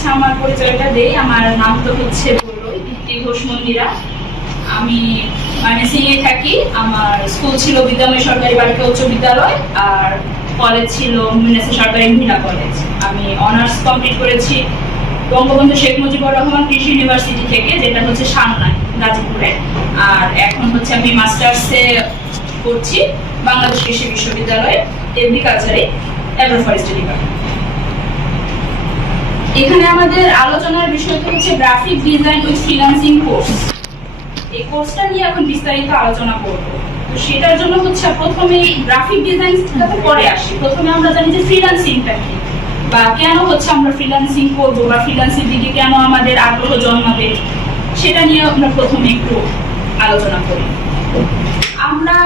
হচ্ছে আমার পরিচয়টা দেই। আমার নাম তো হচ্ছে বললোই দীপ্তি ঘোষ মন্দিরা। আমি ময়মনসিংহে থাকি। আমার স্কুল ছিল বিদ্যাময় সরকারি বালিকা উচ্চ বিদ্যালয়, আর কলেজ ছিল মিনাসি সরকারি মহিলা কলেজ। আমি অনার্স কমপ্লিট করেছি বঙ্গবন্ধু শেখ মুজিবুর রহমান কৃষি ইউনিভার্সিটি থেকে, যেটা হচ্ছে সামনায় গাজীপুরে। আর এখন হচ্ছে আমি মাস্টার্সে করছি বাংলাদেশ কৃষি বিশ্ববিদ্যালয়ে এগ্রিকালচারে অ্যাগ্রোফরেস্ট্রি ডিপার্টমেন্ট। এখানে আমাদের আলোচনার বিষয়টা হচ্ছে graphic design with freelancing course. এই কোর্সটা নিয়ে এখন বিস্তারিত আলোচনা করব। তো সেটার জন্য হচ্ছে প্রথমে গ্রাফিক ডিজাইনটাতে পরে আসি। প্রথমে আমরা জানি যে ফ্রিল্যান্সিংটা কি, বা কেন হচ্ছে আমরা ফ্রিল্যান্সিং করব, বা ফ্রিল্যান্সিং দিকে কেন আমাদের আগ্রহ জন্মাবে, সেটা নিয়ে আমরা প্রথমে একটু আলোচনা করি। আমরা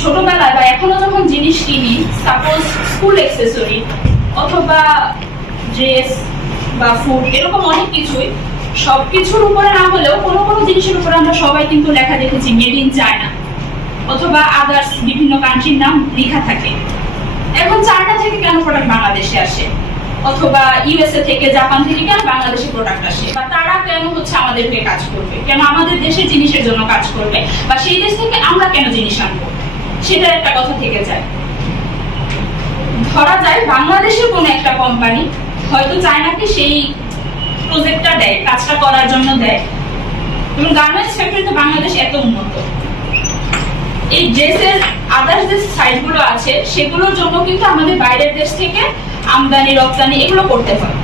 ছোটবেলায় বা এখনো যখন জিনিস কিনি, সাপোজ স্কুল অ্যাক্সেসরি অথবা ড্রেস বা ফুড, এরকম অনেক কিছুই, সবকিছুর উপরে না হলেও কোনো কোনো জিনিসের উপরে আমরা সবাই কিন্তু লেখা দেখেছি মেড ইন চায়না অথবা আদার্স বিভিন্ন কান্ট্রির নাম লেখা থাকে। এখন চায়না থেকে কেন প্রোডাক্ট বাংলাদেশে আসে, অথবা ইউএসএ থেকে জাপান থেকে কেন বাংলাদেশে প্রোডাক্ট আসে, বা তারা কেন হচ্ছে আমাদের হয়ে কাজ করবে, কেন আমাদের দেশের জিনিসের জন্য কাজ করবে, বা সেই দেশ থেকে আমরা কেন জিনিস আনবো, সেটার একটা কথা থেকে যায়। ধরা যায় বাংলাদেশের কোনো একটা কোম্পানি হয়তো চায়নাকে সেই প্রজেক্টটা দেয়, কাজটা করার জন্য দেয়, এবং গার্মেন্টস ফ্যাক্টরিতে বাংলাদেশ এত উন্নত, এই ড্রেসের আদার্স যে সাইটগুলো আছে সেগুলোর জন্য কিন্তু আমাদের বাইরের দেশ থেকে আমদানি রপ্তানি এগুলো করতে হয়।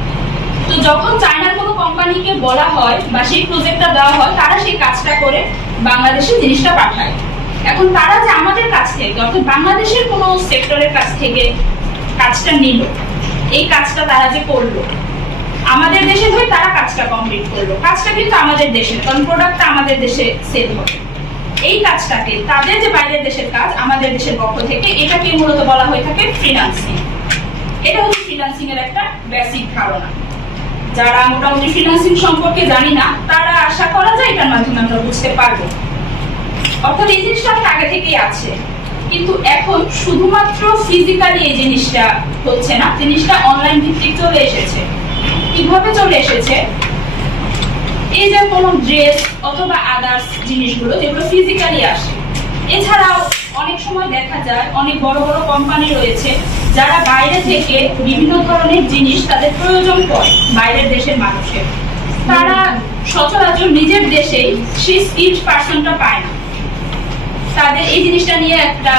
তো যখন চায়নার কোনো কোম্পানিকে বলা হয় বা সেই প্রজেক্টটা দেওয়া হয়, তারা সেই কাজটা করে বাংলাদেশে জিনিসটা পাঠায়। এখন তারা যে আমাদের কাছ থেকে অর্থাৎ বাংলাদেশের কোনো সেক্টরের কাছ থেকে কাজটা নিল, এই কাজটা তারা যে করলো আমাদের দেশে হয়ে, তারা কাজটা কমপ্লিট করলো, কাজটা কিন্তু আমাদের দেশের, কারণ প্রোডাক্টটা আমাদের দেশে সেল হবে। এই কাজটাকে তাদের যে বাইরের দেশের কাজ আমাদের দেশের পক্ষ থেকে, এটাকে মূলত বলা হয়ে থাকে ফ্রিল্যান্সিং। এটা হচ্ছে ফ্রিল্যান্সিং এর একটা বেসিক ধারণা। যারা মোটামুটি ফ্রিল্যান্সিং সম্পর্কে জানি না, তারা আশা করা যায় এটার মাধ্যমে আমরা বুঝতে পারবো। অর্থাৎ এই জিনিসটা আগে থেকেই আছে, কিন্তু এখন শুধুমাত্র ফিজিক্যালি এই জিনিসটা হচ্ছে না, জিনিসটা অনলাইন ভিত্তিক চলে এসেছে। কিভাবে চলে এসেছে? এই যে কোনো ড্রেস অথবা আদার্স জিনিসগুলো যেগুলো ফিজিক্যালি আসে, এছাড়াও অনেক সময় দেখা যায় অনেক বড় বড় কোম্পানি রয়েছে যারা বাইরে থেকে বিভিন্ন ধরনের জিনিস তাদের প্রয়োজন পড়ে বাইরের দেশের মানুষের, তারা সচরাচর নিজের দেশেই সেই স্কিলড পার্সনটা পায় না, তাদের এই জিনিসটা নিয়ে একটা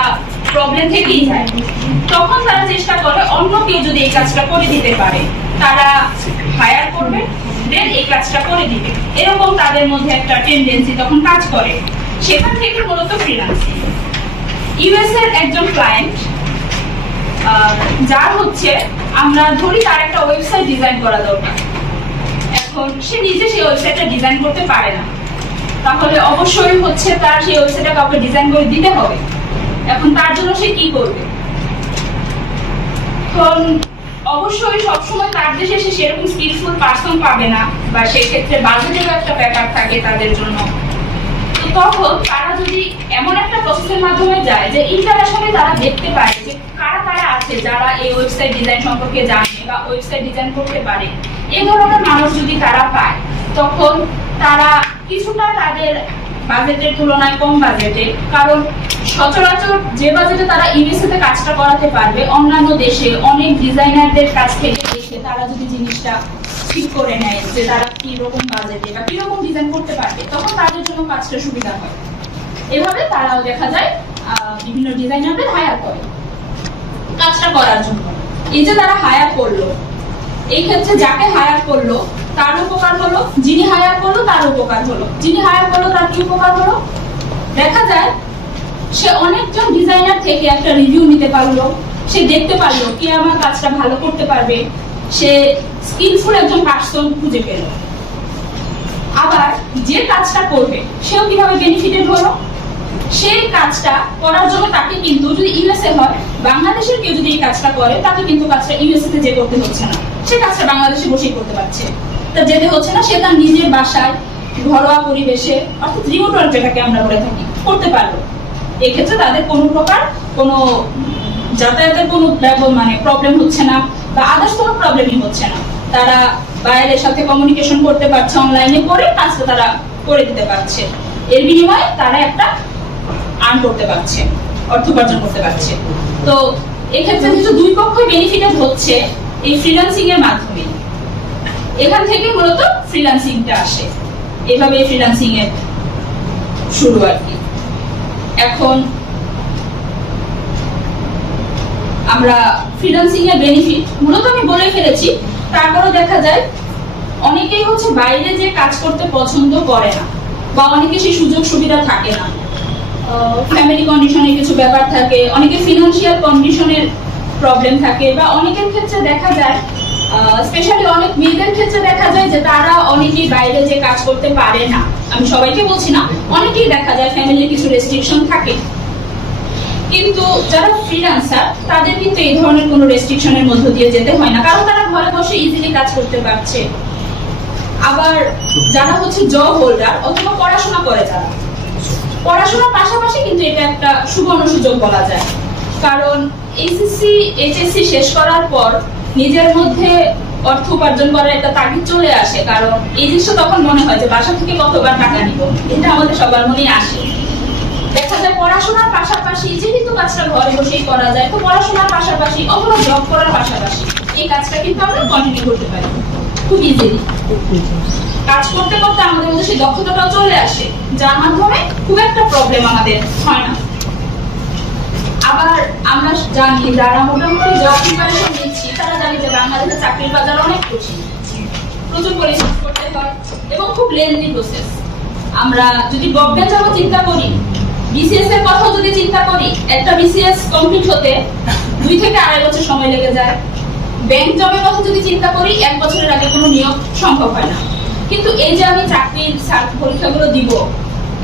প্রবলেম থেকেই যায়। তখন তারা চেষ্টা করে অন্য কেউ যদি এই কাজটা করে দিতে পারে, তারা হায়ার করবে, দেন এই কাজটা করে দিবে, এরকম তাদের মধ্যে একটা টেন্ডেন্সি তখন কাজ করে। সেখান থেকে মূলত ফ্রিল্যান্সিং। ইউএস এর একজন ক্লায়েন্ট, যার হচ্ছে আমরা ধরি তার একটা ওয়েবসাইট ডিজাইন করা দরকার। এখন সে নিজে সেই ওয়েবসাইটটা ডিজাইন করতে পারে না, তাহলে অবশ্যই হচ্ছে তার সেই ওয়েবসাইটটা কাউকে ডিজাইন করে দিতে হবে। এখন তার জন্য সে কি করবে? কারণ অবশ্যই সবসময় তার দেশে সে সেরকম স্কিলফুল পার্সন পাবে না, বা সেই ক্ষেত্রে বাজেটেরও একটা ব্যাপার থাকে তাদের জন্য। তো তখন তারা যদি এমন একটা প্রসেসের মাধ্যমে যায় যে ইন্টারন্যাশনালি তারা দেখতে পায় যে কারা কারা আছে যারা এই ওয়েবসাইট ডিজাইন সম্পর্কে জানে বা ওয়েবসাইট ডিজাইন করতে পারে, এই ধরনের মানুষ যদি তারা পায়, তখন তারা কিছুটা তাদের বাজেটের তুলনায় কম বাজেটে, কারণ সচরাচর যে বাজেটে তারা ইউএসএ তে কাজটা করাতে পারবে, অন্যান্য দেশে অনেক ডিজাইনারদের কাছ থেকে দেখে তারা যদি জিনিসটা ঠিক করে নেয় যে তারা কিরকম বাজেটে বা কিরকম ডিজাইন করতে পারবে, তখন তাদের জন্য কাজটা সুবিধা হয়। এভাবে তারাও দেখা যায় বিভিন্ন ডিজাইনারদের হায়ার করে কাজটা করার জন্য। এই যে তারা হায়ার করলো, এই ক্ষেত্রে যাকে হায়ার করলো তার উপকার হলো, যিনি হায়ার করলো তার উপকার হলো। যিনি হায়ার করলো তার কি উপকার হলো? দেখা যায় সে অনেকজন ডিজাইনার থেকে একটা রিভিউ নিতে পারলো, সে দেখতে পারলো কে আমার কাজটা ভালো করতে পারবে, সে স্কিলফুল একজন পার্সন খুঁজে পেল। আবার যে কাজটা করবে সেও কিভাবে বেনিফিটেড হলো? সেই কাজটা করার জন্য তাকে কিন্তু, যদি ইউএসএ হয়, বাংলাদেশের কেউ যদি এই কাজটা করে, তাকে কিন্তু কাজটা ইউএসএ তে যে করতে হচ্ছে না, সে কাজটা বাংলাদেশে বসেই করতে পারছে, তা যেতে হচ্ছে না, সে তার নিজের বাসায় ঘরোয়া পরিবেশে, অর্থাৎ রিমোট ওয়ার্ক যেটাকে আমরা বলে থাকি, করতে পারলো। এক্ষেত্রে তাদের কোনো প্রকার কোনো যাতায়াতের কোনো মানে প্রবলেম হচ্ছে না, বা আদার্স কোনো প্রবলেমই হচ্ছে না। তারা বাইরের সাথে কমিউনিকেশন করতে পারছে, অনলাইনে করে কাজটা তারা করে দিতে পারছে। এর বিনিময়ে তারা একটা আর্ন করতে পারছে, অর্থ উপার্জন করতে পারছে। তো এক্ষেত্রে যেহেতু দুই পক্ষই বেনিফিটেড হচ্ছে এই ফ্রিল্যান্সিং এর মাধ্যমে, এখান থেকে মূলত ফ্রিল্যান্সিংটা আসে। এভাবে ফ্রিল্যান্সিং এর শুরু আর কি। এখন আমরা ফ্রিল্যান্সিং এর বেনিফিট মূলত আমি বলে ফেলেছি, তারপরেও দেখা যায় অনেকেই হচ্ছে বাইরে যে কাজ করতে পছন্দ করে না, বা অনেকে সেই সুযোগ সুবিধা থাকে না, ফ্যামিলি কন্ডিশনের কিছু ব্যাপার থাকে, অনেকে ফিনান্সিয়াল কন্ডিশনের প্রবলেম থাকে, বা অনেকের ক্ষেত্রে দেখা যায় স্পেশালি অনেক মেয়েদের ক্ষেত্রে দেখা যায় যে তারা অনেকেই বাইরে যে কাজ করতে পারে না। আমি সবাইকে বলছি না, অনেকেই দেখা যায় ফ্যামিলির কিছু রেস্ট্রিকশন থাকে, কিন্তু যারা ফ্রিল্যান্সার তাদের কিন্তু এই ধরনের কোনো রেস্ট্রিকশনের মধ্য দিয়ে যেতে হয় না, কারণ তারা ঘরে বসে ইজিলি কাজ করতে পারছে। আবার যারা হচ্ছে জব হোল্ডার অথবা পড়াশোনা করে, যারা পড়াশোনার পাশাপাশি কিন্তু এটা একটা সুবর্ণ সুযোগ বলা যায়, কারণ এইচএসসি এইচএসসি শেষ করার পর নিজের মধ্যে অর্থ উপার্জন করার একটা তাগিদ চলে আসে, কারণ এই জিনিসটা তখন মনে হয় যে বাসা থেকে কতবার টাকা নিব, এটা আমাদের সবার মনেই আসে। দেখা যায় পড়াশোনার পাশাপাশি যেহেতু কাজটা ঘরে বসেই করা যায়, তো পড়াশোনার পাশাপাশি অথবা জব করার পাশাপাশি এই কাজটা কিন্তু আমরা কন্টিনিউ করতে পারি খুব ইজিলি। কাজ করতে করতে আমাদের মধ্যে সেই দক্ষতাটাও চলে আসে, যার মাধ্যমে খুব একটা প্রবলেম আমাদের হয় না। আবার আমরা জানি যারা মোটামুটি জব প্রিপারেশন নিচ্ছি তারা জানি যে বাংলাদেশে চাকরির বাজার অনেক কঠিন, প্রচুর পরিশ্রম করতে হয় এবং খুব লেন্দি প্রসেস। আমরা যদি গভর্নমেন্ট জব চিন্তা করি, বিসিএস এর কথা যদি চিন্তা করি, একটা বিসিএস কমপ্লিট হতে 2 থেকে 2.5 বছর সময় লেগে যায়। ব্যাংক জবের কথা যদি চিন্তা করি, 1 বছরের আগে কোনো নিয়োগ সম্ভব হয় না। কিন্তু এই যে আমি চাকরির পরীক্ষাগুলো দিব,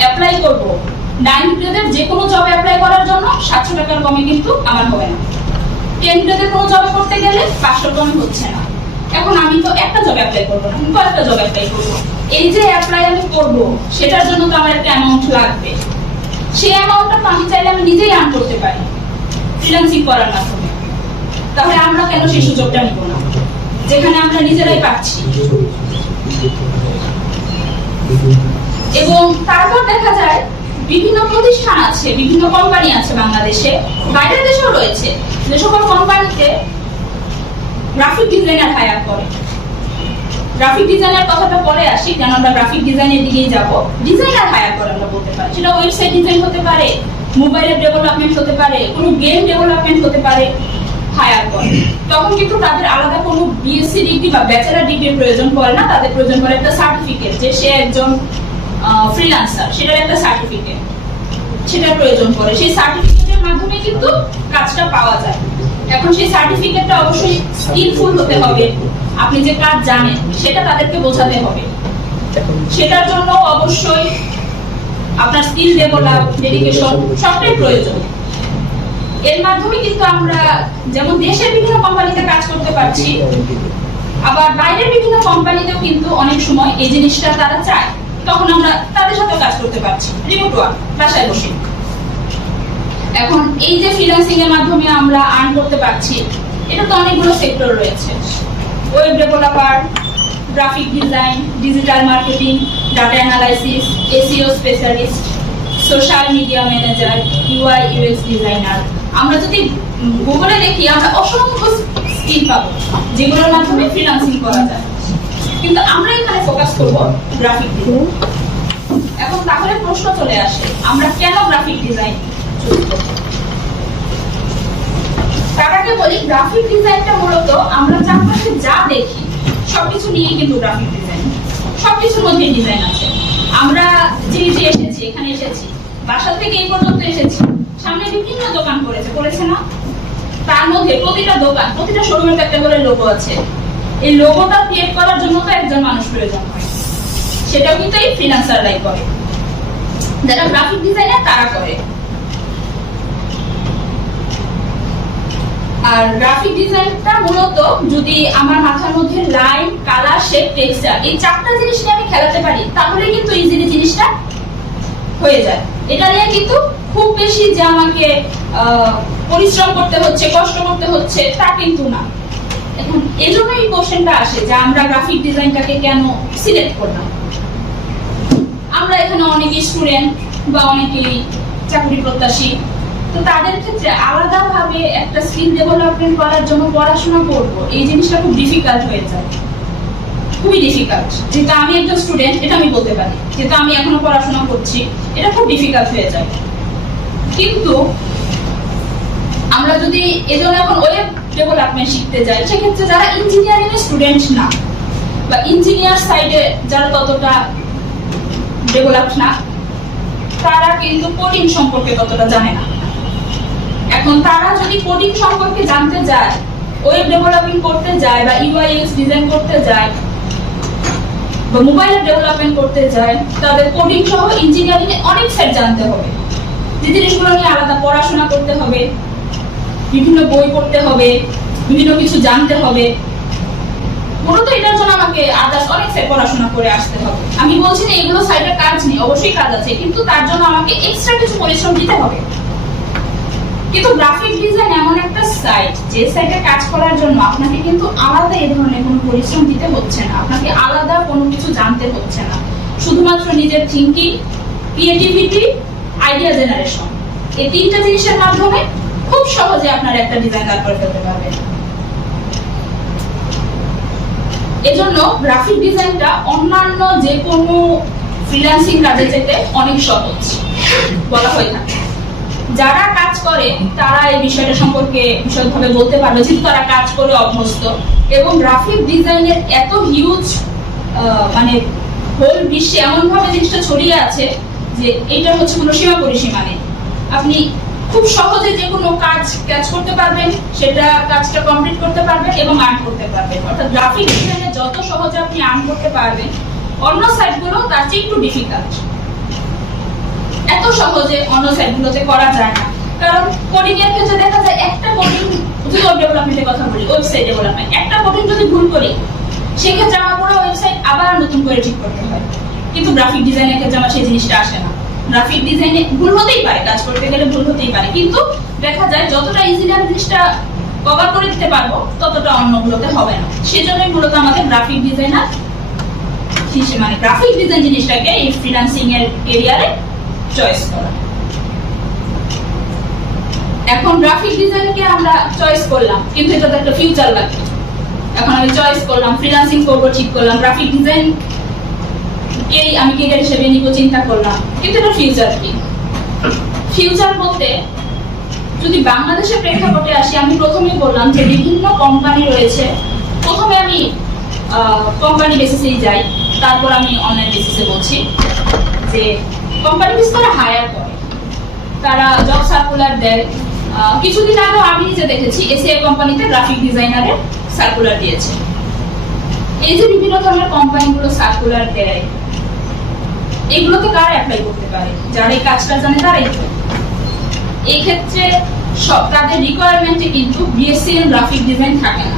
অ্যাপ্লাই করব, 9 গ্রেডের যে কোনো জবে অ্যাপ্লাই করার জন্য 700 টাকার কমে কিন্তু আমার হবে না। 10 গ্রেডের কোনো জবে করতে গেলে 500 কমে হচ্ছে না। এখন আমি তো একটা জব অ্যাপ্লাই করবো না, কয়েকটা জব অ্যাপ্লাই করবো। এই যে অ্যাপ্লাই আমি করব, সেটার জন্য তো আমার একটা অ্যামাউন্ট লাগবে। সেই অ্যামাউন্টটা তো আমি চাইলে আমি নিজেই আর্ন করতে পারি ফ্রিল্যান্সিং করার মাধ্যমে। তাহলে আমরা কেন সেই সুযোগটা নিব না, যেখানে আমরা নিজেরাই পাচ্ছি। এবং তারপর দেখা যায় বিভিন্ন প্রতিষ্ঠান আছে, বিভিন্ন কোম্পানি আছে বাংলাদেশে, বাইরের দেশেও রয়েছে, যে সকল কোম্পানিতে গ্রাফিক ডিজাইনার হায়ার করে। গ্রাফিক ডিজাইনার কথাটা পরে আসি, কেন আমরা গ্রাফিক ডিজাইনের দিকেই যাব। ডিজাইনার হায়ার করে আমরা বলতে পারি, সেটা ওয়েবসাইট ডিজাইন হতে পারে, মোবাইলের ডেভেলপমেন্ট হতে পারে, কোনো গেম ডেভেলপমেন্ট হতে পারে, হায়ার করে। তখন কিন্তু তাদের আলাদা কোনো বিএসসি ডিগ্রি বা ব্যাচেলর ডিগ্রির প্রয়োজন পড়ে না, তাদের প্রয়োজন পড়ে একটা সার্টিফিকেট যে সে একজন ফ্রিল্যান্সার, সেটার একটা সার্টিফিকেট সেটার প্রয়োজন পড়ে। সেই সার্টিফিকেটের মাধ্যমে কিন্তু কাজটা পাওয়া যায়। এখন সেই সার্টিফিকেটটা অবশ্যই স্কিলফুল হতে হবে, আপনি যে কাজ জানেন সেটা তাদেরকে বোঝাতে হবে। সেটার জন্য অবশ্যই আপনার স্কিল ডেভেলপ, ডেডিকেশন সবটাই প্রয়োজন। এর মাধ্যমে কিন্তু আমরা যেমন দেশের বিভিন্ন কোম্পানিতে কাজ করতে পারছি, আবার বাইরের বিভিন্ন কোম্পানিতেও কিন্তু অনেক সময় এই জিনিসটা তারা চায়, তখন আমরা তাদের সাথে কাজ করতে পারছি রিমোট ওয়ার্ক, বাসায় বসে। এখন এই যে ফ্রিল্যান্সিং এর মাধ্যমে আমরা আর্ন করতে পারছি, এটা তো অনেকগুলো সেক্টর রয়েছে। Web developer, graphic design, digital marketing, data analysis, SEO specialist, social media manager, UI UX designer. আমরা যদি গুগলে দেখি আমরা অসংখ্য স্কিল পাবো যেগুলোর মাধ্যমে ফ্রিল্যান্সিং করা যায়, কিন্তু আমরা এখানে ফোকাস করব গ্রাফিক ডিজাইন। এখন তাহলে প্রশ্ন চলে আসে, আমরা কেন গ্রাফিক ডিজাইন চুজ করব? তার আগে বলি, গ্রাফিক ডিজাইনটা মূলত আমরা চারপাশে যা দেখি সবকিছু নিয়ে কিন্তু গ্রাফিক ডিজাইন, সবকিছুর মধ্যে ডিজাইন আছে। আমরা যে এসেছি, এখানে এসেছি, বাসা থেকে এই পর্যন্ত এসেছি, সামনে বিভিন্ন দোকান করেছে না? তার মধ্যে প্রতিটা দোকান, প্রতিটা শোরুমের একটা করে লোগো আছে। এই লোগোটা ক্রিয়েট করার জন্য তো একজন মানুষ প্রয়োজন হয়, সেটাও কিন্তু এই ফ্রিল্যান্সাররাই করে, যারা গ্রাফিক ডিজাইনার তারা করে। আর গ্রাফিক ডিজাইনটা মূলত যদি আমার মাথার মধ্যে লাইন, কালার, শেপ, টেক্সচার এই 4টা জিনিস নিয়ে আমি খেলাতে পারি, তাহলে কিন্তু ইজিলি জিনিসটা হয়ে যায়। এটা নিয়ে কিন্তু খুব বেশি যে আমাকে পরিশ্রম করতে হচ্ছে, কষ্ট করতে হচ্ছে তা কিন্তু না। এখন এই জন্য এই কোশ্চেনটা আসে যে আমরা গ্রাফিক ডিজাইনটাকে কেন সিলেক্ট করলাম। আমরা এখানে অনেকেই স্টুডেন্ট বা অনেকেই চাকরি প্রত্যাশী, তো তাদের ক্ষেত্রে আলাদাভাবে একটা স্কিল ডেভেলপমেন্ট করার জন্য পড়াশোনা করবো, এই জিনিসটা খুব ডিফিকাল্ট হয়ে যায়, খুবই ডিফিকাল্ট। যেটা আমি একজন স্টুডেন্ট, এটা আমি বলতে পারি, যেটা আমি এখনো পড়াশোনা করছি, এটা খুব ডিফিকাল্ট হয়ে যায়। কিন্তু আমরা যদি এজন্য এখন ওয়েব ডেভেলপমেন্ট শিখতে যাই, সেক্ষেত্রে যারা ইঞ্জিনিয়ারিং এর স্টুডেন্ট না বা ইঞ্জিনিয়ার সাইডে যারা ততটা ডেভেলপ না, তারা কিন্তু কোডিং সম্পর্কে ততটা জানে না। এখন তারা যদি কোডিং সম্পর্কে জানতে যায়, ওয়েব ডেভেলপিং করতে যায় বা ইউআইএক্স ডিজাইন করতে যায় বা মোবাইল ডেভেলপমেন্ট করতে যায়, তাদের কোডিং সহ ইঞ্জিনিয়ারিং এ অনেক সাইড জানতে হবে, যে জিনিসগুলো নিয়ে আলাদা পড়াশোনা করতে হবে, বিভিন্ন বই পড়তে হবে, বিভিন্ন কিছু জানতে হবে। মূলত এটার জন্য আমাকে আদার্স অনেক সাইড পড়াশোনা করে আসতে হবে। আমি বলছি না এগুলো সাইডে কাজ নেই, অবশ্যই কাজ আছে, কিন্তু তার জন্য আমাকে এক্সট্রা কিছু পরিশ্রম দিতে হবে। কিন্তু গ্রাফিক ডিজাইন এমন একটা সাইট, যে সাইটে কাজ করার জন্য আপনাকে কিন্তু আলাদা এই ধরনের কোনো পরিশ্রম দিতে হচ্ছে না, আপনাকে আলাদা কোনো কিছু জানতে হচ্ছে না। শুধুমাত্র নিজের থিঙ্কিং, ক্রিয়েটিভিটি, আইডিয়া জেনারেশন, এই তিনটা জিনিসের মাধ্যমে খুব সহজে আপনার একটা ডিজাইন দাঁড় করে ফেলতে পারবেন। এজন্য গ্রাফিক ডিজাইনটা অন্যান্য যে কোনো ফ্রিল্যান্সিং কাজের চাইতে অনেক সহজ বলা হয়ে থাকে। যারা কাজ করে তারা এই বিষয়টা সম্পর্কে বিশদভাবে বলতে পারবে, যেহেতু তারা কাজ করে অভ্যস্ত। এবং গ্রাফিক ডিজাইনের এত হিউজ মানে হোল বিশ্বে এমন ভাবে জিনিসটা ছড়িয়ে আছে যে এইটার হচ্ছে কোনো সীমা পরিসীমা নেই। আপনি খুব সহজে যে কোনো কাজ করতে পারবেন, সেটা কাজটা কমপ্লিট করতে পারবেন এবং আর্ন করতে পারবেন। অর্থাৎ গ্রাফিক ডিজাইনে যত সহজে আপনি আর্ন করতে পারবেন, অন্য সাইটগুলো তার চেয়ে একটু ডিফিকাল্ট। এত সহজে অন্য সাইটগুলোতে করা যায় না, কারণ কোডিং এর ক্ষেত্রে দেখা যায় একটা কোডিং, যদি ওয়েব ডেভেলপমেন্টের কথা বলি, ওয়েবসাইট ডেভেলপমেন্ট, একটা কোডিং যদি ভুল করি, সেক্ষেত্রে আমার পুরো ওয়েবসাইট আবার নতুন করে ঠিক করতে হয়। কিন্তু গ্রাফিক ডিজাইনের ক্ষেত্রে আমার সেই জিনিসটা আসে না। গ্রাফিক ডিজাইনে ভুল হতেই পারে, কাজ করতে গেলে ভুল হতেই পারে, কিন্তু দেখা যায় যতটা ইজিলি আমি জিনিসটা কভার করে দিতে পারবো, ততটা অন্যগুলোতে হবে না। সেজন্যই মূলত আমাদের গ্রাফিক ডিজাইনার, মানে গ্রাফিক ডিজাইন জিনিসটাকে এই ফ্রিল্যান্সিং এর এরিয়ারে চয়েস করা। এখন গ্রাফিক ডিজাইনকে আমরা চয়েস করলাম, কিন্তু এটা তো একটা ফিউচার লাগবে। এখন আমি চয়েস করলাম, ফ্রিল্যান্সিং করবো, ঠিক করলাম, গ্রাফিক ডিজাইন কেই আমি ক্যারিয়ার হিসেবে নিব চিন্তা করলাম, কিন্তু এটা ফিউচার কি? ফিউচার বলতে যদি বাংলাদেশের প্রেক্ষাপটে আসি, আমি প্রথমেই বললাম যে বিভিন্ন কোম্পানি রয়েছে। প্রথমে আমি কোম্পানি বেসিসেই যাই, তারপর আমি অনলাইন বেসিসে বলছি যে কোম্পানি বেসিস তারা হায়ার করে, তারা জব সার্কুলার দেয়। কিছুদিন আগে আমি নিজে দেখেছি এসিআই কোম্পানিতে গ্রাফিক ডিজাইনারের সার্কুলার দিয়েছে। এই যে বিভিন্ন ধরনের কোম্পানিগুলো সার্কুলার দেয়, এগুলোতে কারা অ্যাপ্লাই করতে পারে? যারা এই কাজটা জানে তারাই। এই ক্ষেত্রে সব তাদের রিকোয়ারমেন্টে কিন্তু বিএসসি ইন গ্রাফিক ডিজাইন থাকে না।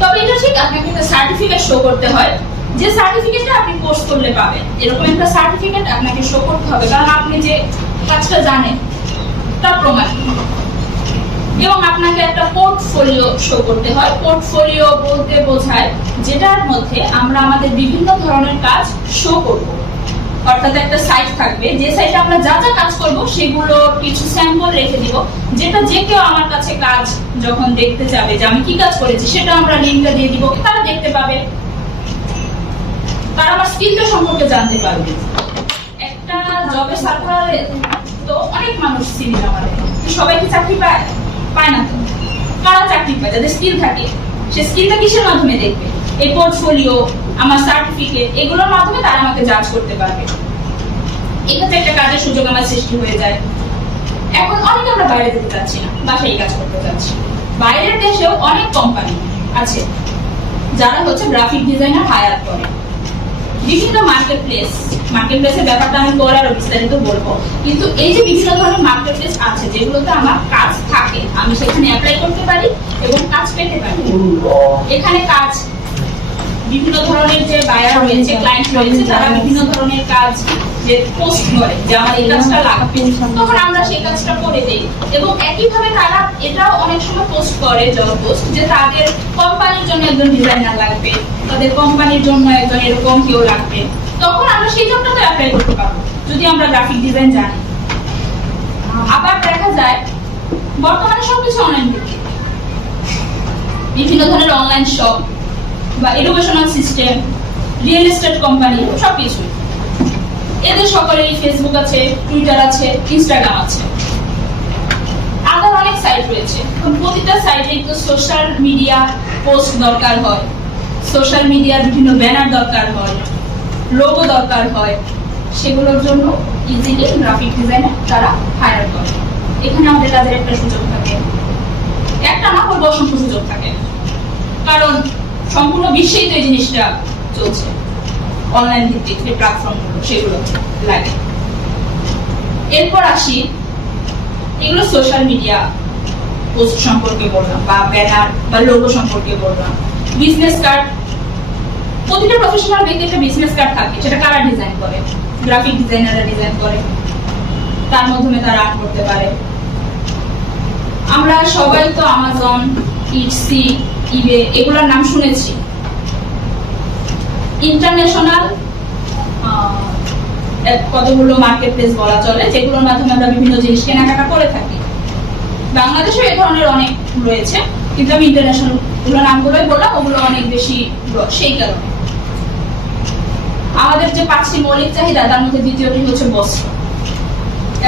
তবে এটা ঠিক, আপনাকে একটা সার্টিফিকেট শো করতে হয়, যে সার্টিফিকেটটা আপনি কোর্স করলে পাবেন। এরকম একটা সার্টিফিকেট আপনাকে শো করতে হবে, কারণ আপনি যে কাজটা জানেন তা প্রমাণ। এবং আপনাকে একটা পোর্টফোলিও শো করতে হয়। পোর্টফোলিও বলতে বোঝায় যেটার মধ্যে আমরা আমাদের বিভিন্ন ধরনের কাজ শো করব। অর্থাৎ একটা সাইট থাকবে, যে সাইটে আমরা যা যা কাজ করব সেগুলো কিছু স্যাম্পল রেখে দিব, যেটা যে কেউ আমার কাছে কাজ যখন দেখতে যাবে যে আমি কি কাজ করেছি, সেটা আমরা লিঙ্কটা দিয়ে দিব, তারা দেখতে পাবে, তারা আমার স্কিলটা সম্পর্কে জানতে পারবে। একটা জবের সার্কুলারে তো অনেক মানুষ সিভি জমা দেয়, সবাই কি চাকরি পায়? পায় না। তো কারা চাকরি পায়? যাদের স্কিল থাকে। সে স্কিলটা কিসের মাধ্যমে দেখবে? এই পোর্টফোলিও, আমার সার্টিফিকেট, এগুলোর মাধ্যমে তারা আমাকে জাজ করতে পারবে। এক্ষেত্রে একটা কাজের সুযোগ আমার সৃষ্টি হয়ে যায়। এখন অনেকে আমরা বাইরে যেতে চাচ্ছি না, বাসায় কাজ করতে চাচ্ছি। বাইরের দেশেও অনেক কোম্পানি আছে যারা হচ্ছে গ্রাফিক ডিজাইনার হায়ার করে। বিভিন্ন মার্কেটপ্লেসের ব্যাপারটা আমি পরে আরো বিস্তারিত বলবো, কিন্তু এই যে বিভিন্ন ধরনের মার্কেটপ্লেস আছে যেগুলোতে আমার কাজ থাকে, আমি সেখানে অ্যাপ্লাই করতে পারি এবং কাজ পেতে পারি। এখানে কাজ বিভিন্ন ধরনের যে বায়ার রয়েছে, ক্লায়েন্ট রয়েছে, তারা বিভিন্ন ধরনের কাজ যে পোস্ট করে যে আমার এই কাজটা লাগবে, তখন আমরা সেই কাজটা করে দেই। এবং একইভাবে তারা এটাও অনেক সময় পোস্ট করে, জব পোস্ট, যে তাদের কোম্পানির জন্য একজন ডিজাইনার লাগবে, তাদের কোম্পানির জন্য একজন এরকম কেউ লাগবে, তখন আমরা সেই জবটাতে অ্যাপ্লাই করতে পারবো যদি আমরা গ্রাফিক ডিজাইন জানি। আবার দেখা যায় বর্তমানে সবকিছু অনলাইন ভিত্তিক, বিভিন্ন ধরনের অনলাইন শপ বা educational system, real estate company, সবকিছু। এদের সকলেরই ফেসবুক আছে, টুইটার আছে, ইনস্টাগ্রাম আছে, আদার অনেক সাইট রয়েছে। প্রতিটা সাইটে একটু সোশ্যাল মিডিয়া পোস্ট দরকার হয়, সোশ্যাল মিডিয়ার বিভিন্ন ব্যানার দরকার হয়, লোগো দরকার হয়। সেগুলোর জন্য ইজিলি গ্রাফিক ডিজাইনার তারা হায়ার করে। এখানে আমাদের কাজের একটা সুযোগ থাকে, একটা না হলে অসংখ্য সুযোগ থাকে, কারণ সম্পূর্ণ বিশ্বেই তো এই জিনিসটা চলছে। অনলাইন ভিত্তিক যে প্ল্যাটফর্মগুলো সেগুলো লাগে। এরপর আসি, এগুলো সোশ্যাল মিডিয়া পোস্ট সম্পর্কে বললাম, বা ব্যানার বা লোগো সম্পর্কে বললাম। বিজনেস কার্ড, প্রতিটা প্রফেশনাল ব্যক্তি একটা বিজনেস কার্ড থাকে, সেটা কারা ডিজাইন করে? গ্রাফিক ডিজাইনাররা ডিজাইন করে, তার মাধ্যমে তারা আর্ন করতে পারে। আমরা সবাই তো আমাজন, ইটসি, ইবে এগুলোর নাম শুনেছি। ইন্টারন্যাশনাল কতগুলো মার্কেট প্লেস বলা চলে, যেগুলোর মাধ্যমে আমরা বিভিন্ন জিনিস কেনাকাটা করে থাকি। বাংলাদেশেও এই ধরনের অনেক রয়েছে, কিন্তু আমি ইন্টারন্যাশনাল গুলো নামগুলোই বললাম, ওগুলো অনেক বেশি। সেই কারণে আমাদের যে 5টি মৌলিক চাহিদা, তার মধ্যে দ্বিতীয়টি হচ্ছে বস্ত্র।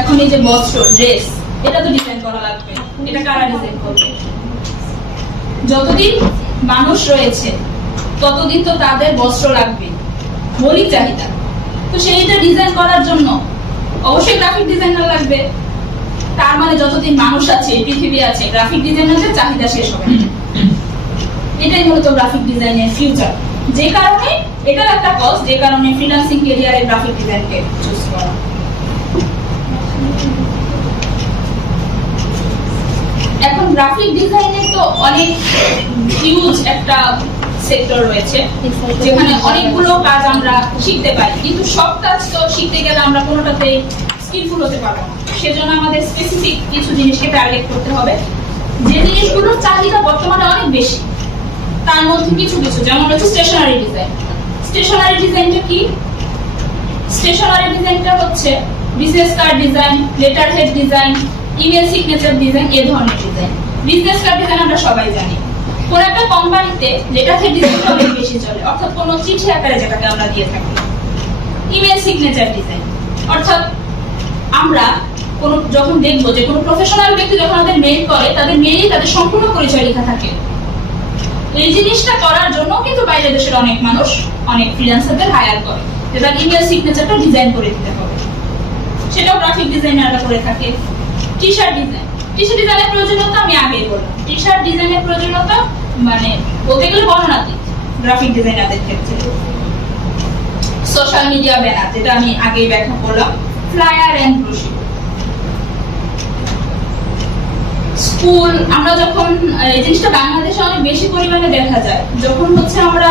এখন এই যে বস্ত্র, ড্রেস, এটা তো ডিজাইন করা লাগবে। এটা কারা ডিজাইন করবে? যতদিন মানুষ রয়েছে ততদিন তো তাদের বস্ত্র লাগবে, মৌলিক চাহিদা। তো সেইটা ডিজাইন করার জন্য অবশ্যই গ্রাফিক ডিজাইনার লাগবে। তার মানে যতদিন মানুষ আছে, পৃথিবী আছে, গ্রাফিক ডিজাইনারদের চাহিদা শেষ হবে না। এটাই মূলত গ্রাফিক ডিজাইনের ফিউচার। যে কারণে এটার একটা কজ, যে কারণে ফ্রিল্যান্সিং ক্যারিয়ারে গ্রাফিক ডিজাইনকে চুজ করা। এখন গ্রাফিক ডিজাইনের তো অনেক হিউজ একটা সেক্টর রয়েছে, যেখানে অনেকগুলো কাজ আমরা শিখতে পারি, কিন্তু সব কাজ তো শিখতে গেলে আমরা কোনোটাতে স্কিলফুল হতে পারবো না। সেজন্য আমাদের স্পেসিফিক কিছু জিনিসকে টার্গেট করতে হবে, যে জিনিসগুলোর চাহিদা বর্তমানে অনেক বেশি। তার মধ্যে কিছু কিছু, যেমন হচ্ছে স্টেশনারি ডিজাইন। স্টেশনারি ডিজাইনটা কি? স্টেশনারি ডিজাইনটা হচ্ছে business card design, letter head design, email signature design, এই ধরনের ডিজাইন। বিজনেস কার্ড ডিজাইন আমরা সবাই জানি। কোন একটা কোম্পানিতে লেটার হেড ডিজাইনটা অনেক বেশি চলে, অর্থাৎ কোনো চিঠি আকারে যেটাকে আমরা দিয়ে থাকি। ইমেল সিগনেচার ডিজাইন, অর্থাৎ আমরা কোন যখন দেখবো যে কোনো প্রফেশনাল ব্যক্তি যখন আমাদের মেইল করে, তাদের মেইলে তাদের সম্পূর্ণ পরিচয় লেখা থাকে। এই জিনিসটা করার জন্য কিন্তু বাইরে দেশের অনেক মানুষ অনেক ফ্রিল্যান্সারদের হায়ার করে, যে তার ইমেল সিগনেচারটা ডিজাইন করে দিতে হবে। সেটাও গ্রাফিক ডিজাইনাররা করে থাকে। টি শার্ট ডিজাইন, টি শার্ট ডিজাইনের প্রয়োজনীয়তা আমি আগেই বললাম। টি শার্ট ডিজাইনের প্রয়োজনীয়তা মানে বলতে গেলে বর্ণনাতীত গ্রাফিক ডিজাইনারদের ক্ষেত্রে। সোশ্যাল মিডিয়া ব্যানার, যেটা আমি আগেই ব্যাখ্যা করলাম। Flyer and brochure. স্কুল, আমরা যখন এই জিনিসটা বাংলাদেশে অনেক বেশি পরিমাণে দেখা যায়, যখন হচ্ছে আমরা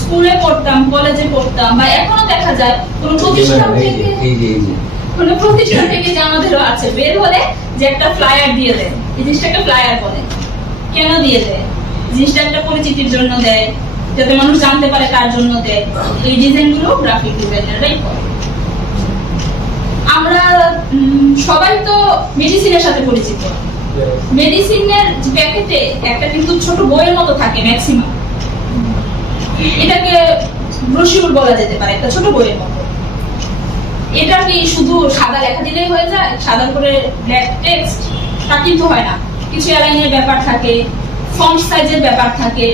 স্কুলে পড়তাম, কলেজে পড়তাম, বা এখনো দেখা যায় কোন প্রতিষ্ঠান থেকে যে আমাদেরও আছে, বের হলে যে একটা ফ্লায়ার দিয়ে দেয়, এই জিনিসটাকে ফ্লায়ার বলে। কেন দিয়ে দেয়? জিনিসটা একটা পরিচিতির জন্য দেয়, যাতে মানুষ জানতে পারে তার জন্য দেয়। এই ডিজাইনগুলো গ্রাফিক ডিজাইনাররাই করে। আমরা সবাই তো মেডিসিনের সাথে পরিচিত। মেডিসিনের প্যাকেটে একটা কিন্তু ছোট বইয়ের মতো থাকে ম্যাক্সিমাম, এটাকে ব্রোশিওর বলা যেতে পারে, একটা ছোট বইয়ের মতো। এটা কি শুধু সাদা লেখা দিলেই হয়ে যায়, সাদা করে ব্ল্যাক টেক্সট? তা কিন্তু হয় না। কিছু অ্যালাইনের ব্যাপার থাকে, ফন্ট সাইজের ব্যাপার থাকে,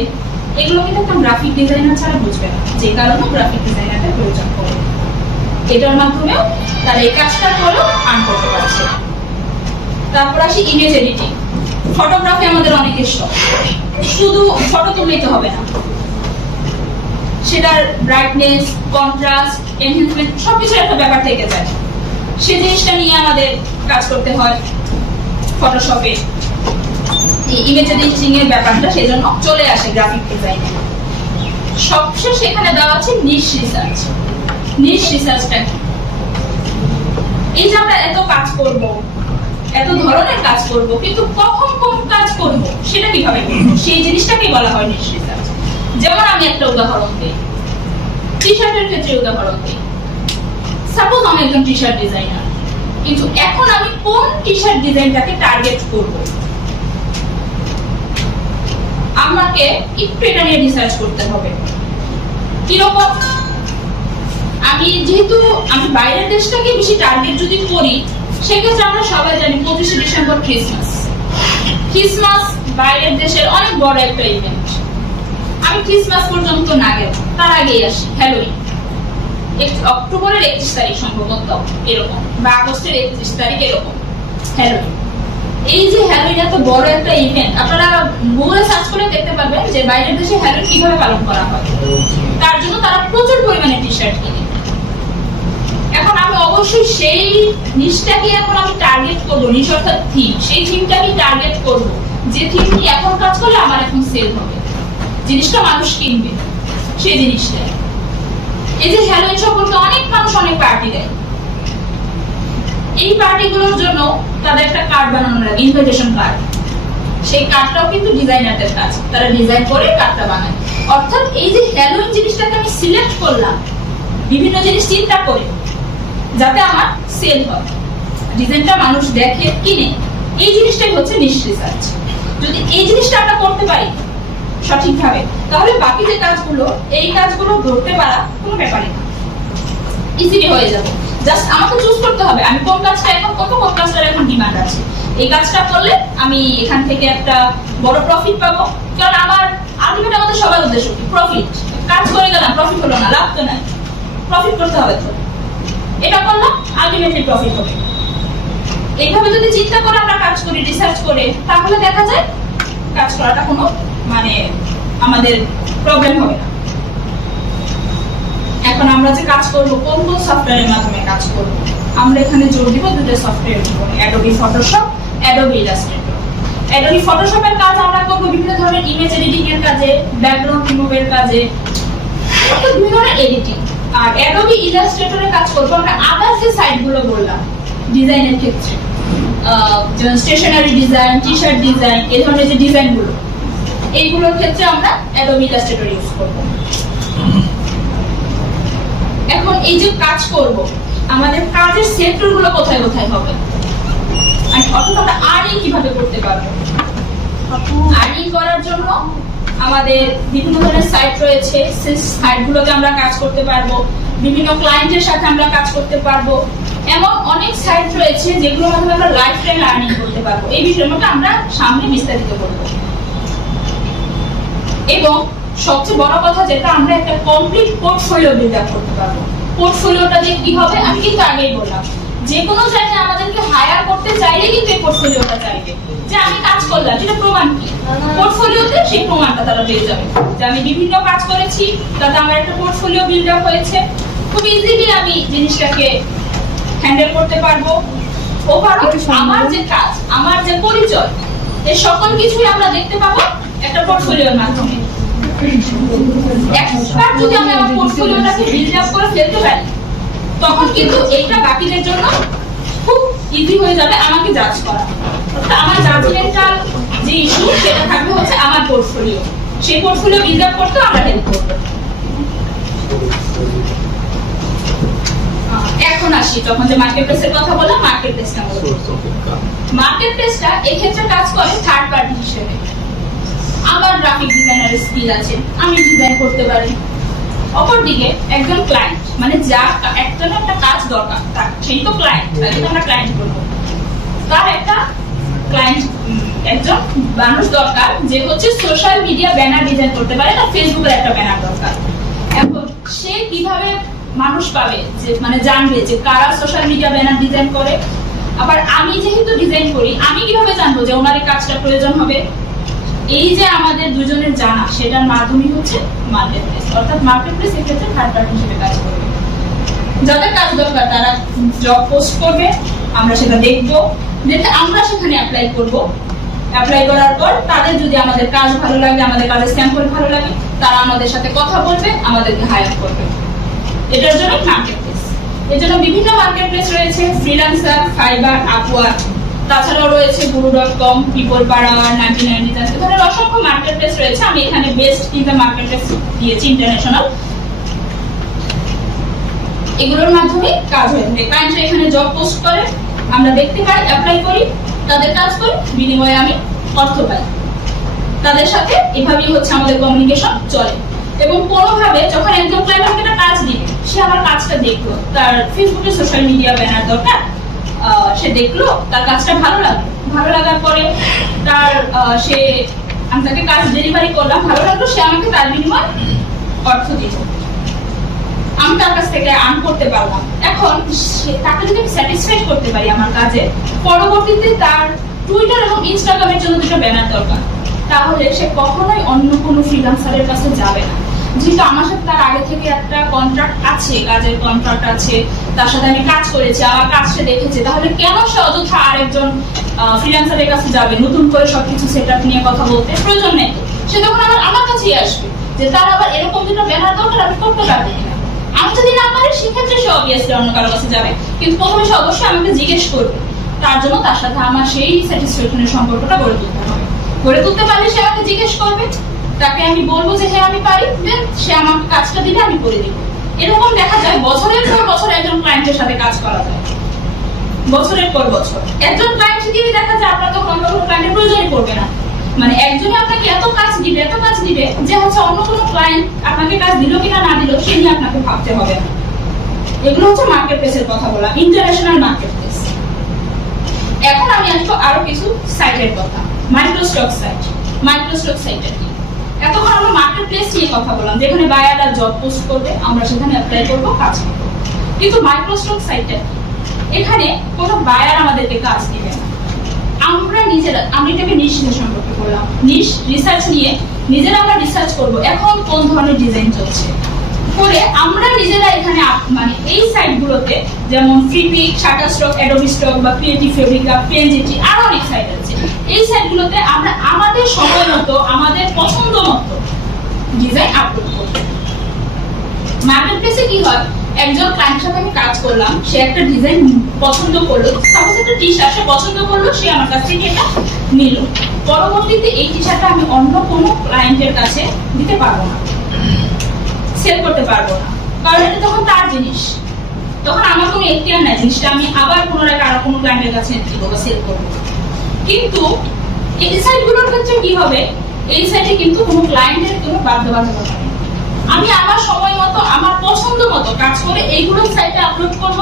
এগুলো কিন্তু একটা গ্রাফিক ডিজাইনার ছাড়া বুঝবে না, যে কারণে গ্রাফিক ডিজাইনারদের প্রয়োজন পড়ে। এটার মাধ্যমেও তারা এই কাজটা করেও আর্ন করতে পারছে। তারপর আসি ইমেজ এডিটিং। ফটোগ্রাফি আমাদের অনেকের শখ, শুধু ফটো তুললেই তো হবে না, সেটার ব্রাইটনেস, কন্ট্রাস্ট, এনহ্যান্সমেন্ট সবকিছুর একটা ব্যাপার থেকে যায়। সেই জিনিসটা নিয়ে আমাদের কাজ করতে হয় ফটোশপে। এই ইমেজ এডিটিং এর ব্যাপারটা সেজন্য চলে আসে গ্রাফিক ডিজাইনে। সবশেষে এখানে দেওয়া আছে নিশ রিসার্চ। নিশ রিসার্চটা এই যে আমরা এত কাজ করব, এত ধরনের কাজ করব, কিন্তু কখন কোন কাজ করব সেটা কিভাবে করব, সেই জিনিসটাকে বলা হয় নিশ রিসার্চ। যেমন আমি একটা উদাহরণ দিই, টি শার্টের ক্ষেত্রে উদাহরণ দিই। সাপোজ আমি একজন টি শার্ট ডিজাইনার, কিন্তু এখন আমি কোন টি শার্ট ডিজাইনটাকে টার্গেট করব, আমাকে একটু এটা নিয়ে রিসার্চ করতে হবে। কিরকম? যেহেতু আমি বাইরের দেশটাকে বেশি টার্গেট যদি করি, সেক্ষেত্রে আমরা সবাই জানি 25শে ডিসেম্বর ক্রিসমাস বাইরের দেশের অনেক বড় একটা ইভেন্ট। আমি ক্রিসমাস পর্যন্ত না গেলাম, তার আগেই আসি হ্যালোইন, অক্টোবরের 31 তারিখ সম্ভবত এরকম, বা আগস্টের 31 তারিখ এরকম হ্যালোইন। এই যে হ্যালোইন এত বড় একটা ইভেন্ট, আপনারা গুগলে সার্চ করে দেখতে পারবেন যে বাইরের দেশে হ্যালোইন কিভাবে পালন করা হয়। তার জন্য তারা প্রচুর পরিমাণে টি শার্ট কিনে। এখন আমি অবশ্যই সেই নিশটাকে এখন আমি টার্গেট করবো, নিশ অর্থাৎ থিম, সেই থিমটাকে টার্গেট করব, যে থিম নিয়ে এখন কাজ করলে আমার এখন সেল হবে, জিনিসটা মানুষ কিনবে সেই জিনিসটা। এই যে হ্যালোইন সম্পর্কে অনেক মানুষ অনেক পার্টি দেয়, এই পার্টিগুলোর জন্য তাদের একটা কার্ড বানানো লাগে, ইনভিটেশন কার্ড। সেই কার্ডটাও কিন্তু ডিজাইনারদের কাজ, তারা ডিজাইন করে কার্ডটা বানায়। অর্থাৎ এই যে হ্যালোইন জিনিসটাকে আমি সিলেক্ট করলাম বিভিন্ন জিনিস চিন্তা করে, যাতে আমার সেল হয়, ডিজাইনটা মানুষ দেখে কিনে, এই জিনিসটাই হচ্ছে নিশ রিসার্চ। যদি এই জিনিসটা আমরা করতে পারি সঠিকভাবে, তাহলে বাকি যে কাজগুলো, এই কাজগুলো ধরতে পারা কোনো ব্যাপারই না, ইজিলি হয়ে যাবে। জাস্ট আমাকে চুজ করতে হবে আমি কোন কাজটা এখন করব, কোন কাজটার এখন ডিমান্ড আছে। এই কাজটা করলে আমি এখান থেকে একটা বড় প্রফিট পাবো, কারণ আমার আলটিমেট আমাদের সবার উদ্দেশ্য কি? প্রফিট। কাজ করে গেলাম, প্রফিট হলো না, লাভ তো নাই, প্রফিট করতে হবে। তো এটা করলাম, আলটিমেটলি প্রফিট হবে। এইভাবে যদি চিন্তা করে আমরা কাজ করি, রিসার্চ করে, তাহলে দেখা যায় কাজ করাটা কোনো আমাদের প্রবলেম হবে না। এখন আমরা যে কাজ করব, কোন কোন সফটওয়্যারের মাধ্যমে কাজ করব, আমরা এখানে জোর দিব দুটো সফটওয়্যারের উপরে, Adobe Photoshop, Adobe Illustrator. Adobe ফটোশপের কাজ আমরা করব বিভিন্ন ধরনের ইমেজ এডিটিং এর কাজে, ব্যাকগ্রাউন্ড রিমুভের কাজে, বিভিন্ন ধরনের এডিটিং। আর অ্যাডোবি ইলাস্ট্রেটরের কাজ করব আমরা আদার্স যে সাইটগুলো বললাম ডিজাইনের ক্ষেত্রে, যেমন stationery design, T shirt design, এই ধরনের যে ডিজাইনগুলো, এইগুলোর ক্ষেত্রে আমরা অ্যাডোবি ইলাস্ট্রেটর ইউজ করব। এখন এই যে কাজ করব, আমাদের কাজের সেক্টরগুলো কোথায় কোথায় হবে, অর্থাৎ আমরা আর্নিং কিভাবে করতে পারবো। আর্নিং করার জন্য আমাদের বিভিন্ন ধরনের সাইট রয়েছে, সেই সাইটগুলোতে আমরা কাজ করতে পারবো, বিভিন্ন ক্লায়েন্টের সাথে আমরা কাজ করতে পারবো। এমন অনেক সাইট রয়েছে যেগুলোর মাধ্যমে আমরা লাইফ টাইম আর্নিং করতে পারবো। এই বিষয়ের মধ্যে আমরা সামনে বিস্তারিত করবো। এবং সবচেয়ে বড় কথা যেটা, আমরা একটা কমপ্লিট পোর্টফোলিও বিল্ড আপ করতে পারবো। পোর্টফোলিওটা যে কি হবে আমি কিন্তু আগেই বললাম, যে কোনো জায়গায় আমাদেরকে হায়ার করতে চাইলে কিন্তু এই পোর্টফোলিওটা চাইবে, যে আমি কাজ করলাম, যেটা প্রমাণ কি, পোর্টফোলিওতে সেই প্রমাণটা তারা পেয়ে যাবে যে আমি বিভিন্ন কাজ করেছি, তাতে আমার একটা পোর্টফোলিও বিল্ড আপ হয়েছে। খুব ইজিলি আমি জিনিসটাকে হ্যান্ডেল করতে পারবো। ওভারঅল আমার যে কাজ, আমার যে পরিচয়, এই সকল কিছুই আমরা দেখতে পাবো একটা পোর্টফোলিওর মাধ্যমে। একবার যদি আমি আমার পোর্টফোলিওটাকে বিল্ড আপ করে ফেলতে পারি, তখন কিন্তু এইটা বাকিদের জন্য খুব ইজি হয়ে যাবে আমাকে জাজ করা। অর্থাৎ আমার জাজমেন্টাল যে ইস্যু, সেটা থাকবে হচ্ছে আমার পোর্টফোলিও। সেই পোর্টফোলিও বিল্ড আপ করতে আমরা হেল্প করবো। এখন আসি তখন যে মার্কেট প্লেসের কথা বললাম, মার্কেট প্লেসটা মার্কেট প্লেসটা এক্ষেত্রে কাজ করে থার্ড পার্টি হিসেবে। আমার গ্রাফিক ডিজাইনারের স্কিল আছে, আমি ডিজাইন করতে পারি। অপরদিকে একজন ক্লায়েন্ট, মানে যার একটা কাজ দরকার, সেই তো ক্লায়েন্ট, তাকে আমরা ক্লায়েন্ট বলবো। তার একটা ক্লায়েন্ট, একজন মানুষ দরকার যে হচ্ছে সোশ্যাল মিডিয়া ব্যানার ডিজাইন করতে পারে, তার ফেসবুকের একটা ব্যানার দরকার। এখন সে কিভাবে মানুষ পাবে, যে জানবে যে কারা সোশ্যাল মিডিয়া ব্যানার ডিজাইন করে। আবার আমি যেহেতু ডিজাইন করি, আমি কিভাবে জানবো যে ওনার এই কাজটা প্রয়োজন হবে। এই যে আমাদের দুজনের জানা, সেটার মাধ্যমে হচ্ছে মার্কেট প্লেস। অর্থাৎ মার্কেট প্লেস এক্ষেত্রে থার্ড পার্টি হিসেবে কাজ করবে। যাদের কাজ দরকার তারা জব পোস্ট করবে, আমরা সেটা দেখবো, দেখে আমরা সেখানে অ্যাপ্লাই করব। অ্যাপ্লাই করার পর তাদের যদি আমাদের কাজ ভালো লাগে, আমাদের কাজের স্যাম্পল ভালো লাগে, তারা আমাদের সাথে কথা বলবে, আমাদেরকে হায়ার করবে। এটার জন্য মার্কেট প্লেস। এর জন্য বিভিন্ন মার্কেট প্লেস রয়েছে, ফ্রিল্যান্সার, ফাইবার, আপওয়ার্ক, তাছাড়াও রয়েছে guru.com, পিপলপাড়া, 99 ডিজাইন, এখানে অসংখ্য মার্কেট প্লেস রয়েছে। আমি এখানে বেস্ট 3টা মার্কেট প্লেস দিয়েছি ইন্টারন্যাশনাল। এগুলোর মাধ্যমে কাজ হয়ে থাকে। ক্লায়েন্টরা এখানে জব পোস্ট করে, আমরা দেখতে পাই, অ্যাপ্লাই করি, তাদের কাজ করি, বিনিময়ে আমি অর্থ পাই। তাদের সাথে এভাবেই হচ্ছে আমাদের কমিউনিকেশন চলে। এবং কোনোভাবে যখন একজন ক্লায়েন্ট আমাকে একটা কাজ দিবে, সে আমার কাজটা দেখলো, তার ফেসবুকে সোশ্যাল মিডিয়া ব্যানার দরকার, সে দেখলো, তার কাজটা ভালো লাগলো, ভালো লাগার পরে তার আমি তাকে কাজ ডেলিভারি করলাম, ভালো লাগলো, সে আমাকে তার বিনিময়ে অর্থ দিল, আমি তার কাছ থেকে আর্ন করতে পারলাম। এখন তাকে যদি আমি স্যাটিসফাইড করতে পারি আমার কাজে, পরবর্তীতে তার টুইটার এবং ইনস্টাগ্রামের জন্য দুটো ব্যানার দরকার, তাহলে সে কখনোই অন্য কোনো ফ্রিল্যান্সারের কাছে যাবে না। যেহেতু আমার সাথে তার আগে থেকে একটা কন্ট্রাক্ট আছে, কাজের কন্ট্রাক্ট আছে, তার সাথে আমি কাজ করেছি, আমার কাজ সে দেখেছে, তাহলে কেন সে অযথা আরেকজন ফ্রিল্যান্সারের কাছে যাবে নতুন করে সবকিছু সেটআপ নিয়ে কথা বলতে? প্রয়োজন নেই। সে তখন আমার কাছেই আসবে যে তার আবার এরকম দুটো ব্যানার দরকার, আমি করতে পারবো কিনা। আমি যদি না পারি, সেক্ষেত্রে সে অবভিয়াসলি অন্য কারো কাছে যাবে, কিন্তু প্রথমে সে অবশ্যই আমাকে জিজ্ঞেস করবে। তার জন্য তার সাথে আমার সেই স্যাটিসফ্যাকশনের সম্পর্কটা গড়ে তুলতে হবে। গড়ে তুলতে পারলে সে আমাকে জিজ্ঞেস করবে, তাকে আমি বলবো যে হ্যাঁ আমি পারি, দেন সে আমাকে কাজটা দিলে আমি করে দিব। এরকম দেখা যায় বছরের পর বছর একজন ক্লায়েন্টের সাথে কাজ করা যায়, বছরের পর বছর একজন ক্লায়েন্ট দিয়ে দেখা যায় আপনার তখন অন্য কোনো ক্লায়েন্টের প্রয়োজনই পড়বে না। মানে একজনই আপনাকে এত কাজ দিবে যে হচ্ছে অন্য কোনো ক্লায়েন্ট আপনাকে কাজ দিল কিনা না দিল সে নিয়ে আপনাকে ভাবতে হবে না। এগুলো হচ্ছে মার্কেট প্লেসের কথা বলা, ইন্টারন্যাশনাল মার্কেট প্লেস। এখন আমি আসবো আরো কিছু সাইটের কথা। Microstock site. মাইক্রোস্টক সাইটটা কি? এতক্ষণ আমরা মার্কেট প্লেস নিয়ে কথা বললাম, যেখানে বায়াররা জব পোস্ট করবে, আমরা সেখানে অ্যাপ্লাই করব, কাজ করব। কিন্তু মাইক্রোস্টক সাইটটা এখানে কোনো বায়ার আমাদেরকে কাজ দিবে না, আমরা নিজেরা। আমি এটাকে নিশ সম্পর্কে বললাম, নিশ রিসার্চ নিয়ে নিজেরা আমরা রিসার্চ করব এখন কোন ধরনের ডিজাইন চলছে, করে আমরা নিজেরা এখানে মানে এই সাইটগুলোতে, যেমন ফ্রিপিক, শাটারস্টক, অ্যাডোবি স্টক বা ক্রিয়েটিভ ফেব্রিকা, পেনজিটি, আরো অনেক সাইট আছে। এই সাইটগুলোতে আমরা আমাদের সময় মতো, আমাদের পছন্দ মতো ডিজাইন আপলোড করব। মার্কেট প্লেসে কি হয়, একজন ক্লায়েন্টের সাথে আমি কাজ করলাম, সে একটা ডিজাইন পছন্দ করলো, সাপোজ একটা টি-শার্ট সে পছন্দ করলো, সে আমার কাছ থেকে এটা নিল। পরবর্তীতে এই টি-শার্টটা আমি অন্য কোনো ক্লায়েন্টের কাছে দিতে পারবো না, সেল করতে পারবো না, কারণ এটা তখন তার জিনিস, তখন আমার কোনো এখতিয়ার নাই জিনিসটা আমি আবার পুনরায় আরো কোনো ক্লায়েন্টের কাছে দিব বা সেল করবো। কিন্তু এই সাইটগুলোর ক্ষেত্রে কি হবে, এই সাইটে কিন্তু কোনো ক্লায়েন্টের কোনো বাধ্যবাধকতা নেই। আমি আমার সময় মতো, আমার পছন্দ মতো কাজ করে এইগুলো সাইটে আপলোড করব।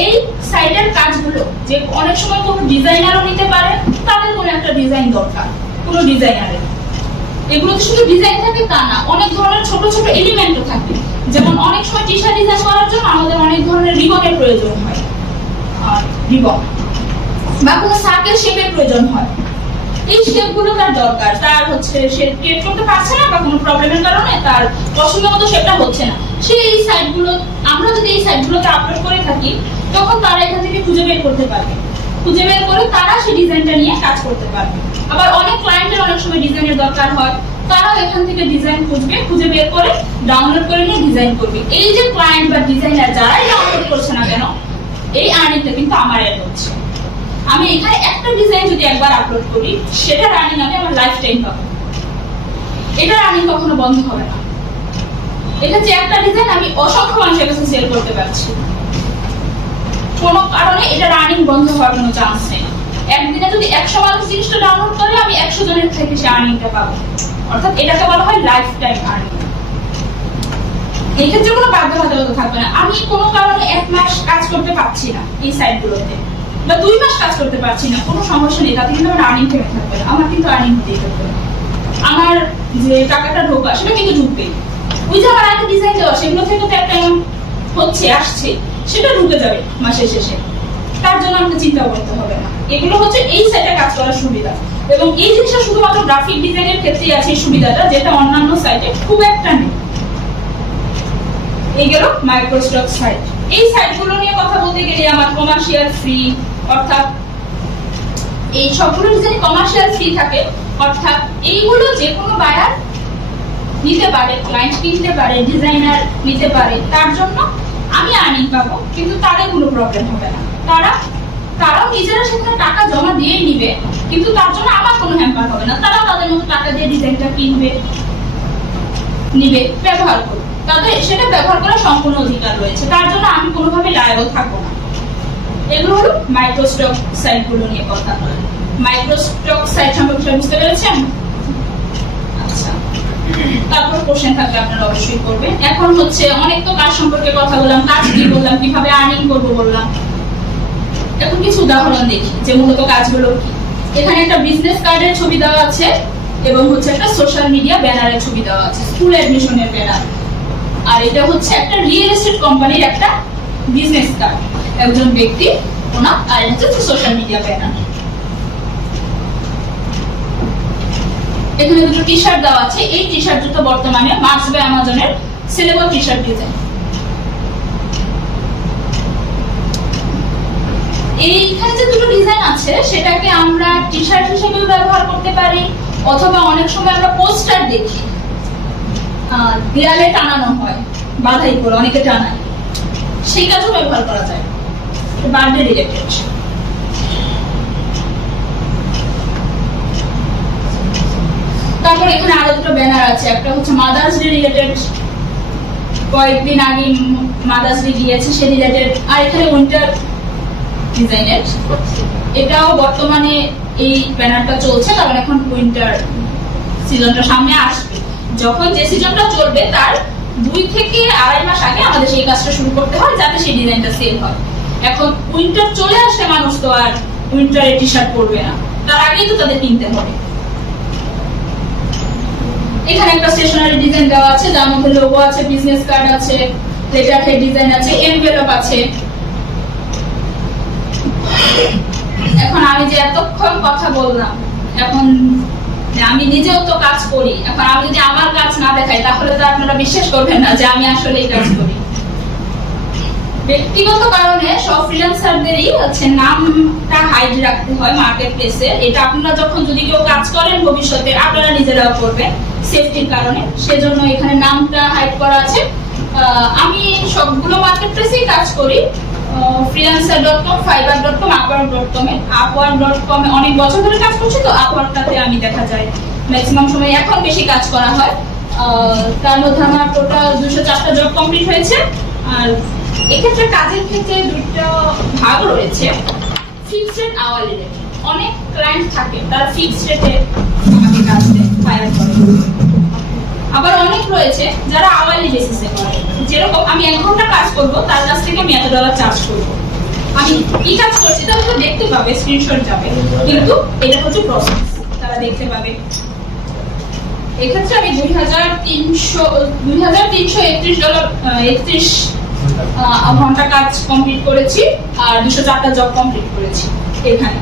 এই সাইটের কাজগুলো যে অনেক সময় কোনো ডিজাইনারও নিতে পারে, তাদের কোনো একটা ডিজাইন দরকার, কোনো ডিজাইনারের। এগুলোতে শুধু ডিজাইন থাকে তা না, অনেক ধরনের ছোট ছোট এলিমেন্টও থাকে। যেমন অনেক সময় টি-শার্ট ডিজাইন করার জন্য আমাদের অনেক ধরনের রিবনের প্রয়োজন হয়, রিবন বা কোনো সার্কেল শেপের প্রয়োজন হয়। এই শেপগুলো তার দরকার, তার হচ্ছে সে ক্রিয়েট করতে পারছে না বা কোনো প্রবলেমের কারণে তার পছন্দ মতো শেপটা হচ্ছে না, সে এই সাইটগুলো, আমরা যদি এই সাইটগুলোতে আপলোড করে থাকি, তখন তারা এখান থেকে খুঁজে বের করতে পারবে, খুঁজে বের করে তারা সেই ডিজাইনটা নিয়ে কাজ করতে পারবে। আবার অনেক ক্লায়েন্টের অনেক সময় ডিজাইনের দরকার হয়, তারাও এখান থেকে ডিজাইন খুঁজবে, খুঁজে বের করে ডাউনলোড করে নিয়ে ডিজাইন করবে। এই যে ক্লায়েন্ট বা ডিজাইনার যারাই ডাউনলোড করছে না কেন, এই আর্নিংটা কিন্তু আমার অ্যাড হচ্ছে। আমি এখানে একটা ডিজাইন যদি একবার আপলোড করি, সেটা রানিং আমি আমার লাইফ টাইম পাবো, এটা রানিং কখনো বন্ধ হবে না। এটা যে একটা ডিজাইন আমি অসংখ্য মানুষের কাছে সেল করতে পারছি, কোনো কারণে এটা রানিং বন্ধ হওয়ার কোনো চান্স নেই। একদিনে যদি 100 মানুষ জিনিসটা ডাউনলোড করে, আমি 100 জনের থেকে সে আর্নিংটা পাবো, অর্থাৎ এটাকে বলা হয় লাইফ টাইম আর্নিং। এই ক্ষেত্রে কোনো বাধ্যবাধকতা থাকবে না। আমি কোনো কারণে 1 মাস কাজ করতে পারছি না এই সাইটগুলোতে, বা 2 মাস কাজ করতে পারছি না, কোনো সমস্যা নেই, তাতে কিন্তু আমার আর্নিং থেমে থাকবে না, আমার কিন্তু আর্নিং হতেই থাকবে। আমার যে টাকাটা ঢোকা সেটা কিন্তু ঢুকবে, ওই যে আমার আগে ডিজাইন দেওয়া সেগুলো থেকে তো একটা হচ্ছে আসছে, সেটা ঢুকে যাবে মাসের শেষে, তার জন্য আমাকে চিন্তা করতে হবে না। এগুলো হচ্ছে এই সাইটে কাজ করার সুবিধা, এবং এই জিনিসটা শুধুমাত্র গ্রাফিক ডিজাইনের ক্ষেত্রেই আছে এই সুবিধাটা, যেটা অন্যান্য সাইটে খুব একটা নেই। এই গেল মাইক্রোস্টক সাইট। এই সাইটগুলো নিয়ে কথা বলতে গেলে আমার কমার্শিয়াল ফ্রি, অর্থাৎ এই সবগুলো ডিজাইন কমার্শিয়াল ফ্রি থাকে, অর্থাৎ এইগুলো যে কোনো বায়ার নিতে পারে, ক্লায়েন্ট কিনতে পারে, ডিজাইনার নিতে পারে, তার জন্য আমি আর্নিং পাবো, কিন্তু তাদের কোনো প্রবলেম হবে না। তারাও নিজেরা সেখানে টাকা জমা দিয়েই নিবে, কিন্তু তার জন্য আমার কোনো হ্যাম্পার হবে না। তারাও তাদের মতো টাকা দিয়ে ডিজাইনটা কিনবে, নিবে, ব্যবহার করবে, তাদের সেটা ব্যবহার করার সম্পূর্ণ অধিকার রয়েছে, তার জন্য আমি কোনোভাবে লায়াবল থাকবো না। এগুলো হলো মাইক্রোস্টক সাইটগুলো নিয়ে কথা বলা। মাইক্রোস্টক সাইট সম্পর্কে বুঝতে পেরেছেন? আচ্ছা, তারপর কোশ্চেন থাকলে আপনারা অবশ্যই করবেন। এখন হচ্ছে অনেক তো কাজ সম্পর্কে কথা বললাম, কাজ কি বললাম, কিভাবে আর্নিং করবো বললাম। এখন কিছু উদাহরণ দেখি যে মূলত কাজগুলো কি। এখানে একটা বিজনেস কার্ডের ছবি দেওয়া আছে এবং হচ্ছে একটা সোশ্যাল মিডিয়া ব্যানারের ছবি দেওয়া আছে, স্কুল অ্যাডমিশনের ব্যানার। আর এটা হচ্ছে একটা রিয়েল এস্টেট কোম্পানির একটা বিজনেস কার্ড, একজন ব্যক্তি ওনা, আর এটা হচ্ছে সোশ্যাল মিডিয়া ব্যানার। এখানে দুটো টি শার্ট দেওয়া আছে। এই টি শার্ট দুটো বর্তমানে মার্স বা অ্যামাজনের সেলেবল টি শার্ট ডিজাইন। এইখানে যে দুটো ডিজাইন আছে সেটাকে আমরা টি শার্ট হিসেবে ব্যবহার করতে পারি, অথবা অনেক সময় আমরা পোস্টার দেখি দেয়ালে টানানো হয়, বাধাই করে অনেকে টানায়, সেই কাজও ব্যবহার করা যায়, বার্থডে রিলেটেড। তারপর এখানে আরো দুটো ব্যানার আছে, একটা হচ্ছে মাদার্স ডে রিলেটেড, কয়েকদিন আগে মাদার্স ডে গিয়েছে সে রিলেটেড। আর এখানে উইন্টার ডিজাইনের, এটাও বর্তমানে এই ব্যানারটা চলছে, কারণ এখন উইন্টার সিজনটা সামনে আসবে। যখন যে সিজনটা চলবে তার 2 থেকে 2.5 মাস আগে আমাদের সেই কাজটা শুরু করতে হয়, যাতে সেই ডিজাইনটা সেল হয়। এখন উইন্টার চলে আসলে মানুষ তো আর উইন্টারের টি শার্ট পরবে না, তার আগেই তো তাদের কিনতে হবে। এখানে একটা স্টেশনারি ডিজাইন দেওয়া আছে, যার মধ্যে লোগো আছে, বিজনেস কার্ড আছে, লেটার হেড ডিজাইন আছে, এনভেলপ আছে। এখন আমি যে এতক্ষণ কথা বললাম, এখন আমি নিজেও তো কাজ করি, এখন আমি যদি আমার কাজ না দেখাই তাহলে তো আপনারা বিশ্বাস করবেন না যে আমি আসলে এই কাজ করি। ব্যক্তিগত কারণে সব ফ্রিল্যান্সারদেরই হচ্ছে নামটা হাইড রাখতে হয় মার্কেট প্লেসে। এটা আপনারা যখন যদি কেউ কাজ করেন ভবিষ্যতে আপনারা নিজেরাও করবেন সেফটির কারণে, সেজন্য এখানে নামটা হাইড করা আছে। আমি সবগুলো মার্কেট প্লেসেই কাজ করি, freelancer.com, fiverr.com, upwork.com এ। upwork.com এ অনেক বছর ধরে কাজ করছি, তো upworkটাতে আমি দেখা যায় ম্যাক্সিমাম সময় এখন বেশি কাজ করা হয়। তার মধ্যে আমার টোটাল 204টা জব কমপ্লিট হয়েছে। আর এক্ষেত্রে কাজের ক্ষেত্রে দুটো ভাগ রয়েছে, ফিক্সড রেট, আওয়ারলি রেট। অনেক ক্লায়েন্ট থাকে তারা ফিক্সড রেটে আমাকে কাজ দেয়, হায়ার করে। আবার অনেক রয়েছে যারা আওয়ারলি বেসিসে করে, যেরকম আমি 1 ঘন্টা কাজ করব, তার কাছ থেকে আমি $1 চার্জ করব। আমি কি কাজ করছি তাহলে তো দেখতে পাবে, স্ক্রিনশট যাবে, কিন্তু এটা হচ্ছে প্রসেস, তারা দেখতে পাবে। এক্ষেত্রে আমি $2331 ঘন্টা কাজ কমপ্লিট করেছি, আর 204টা জব কমপ্লিট করেছি। এখানে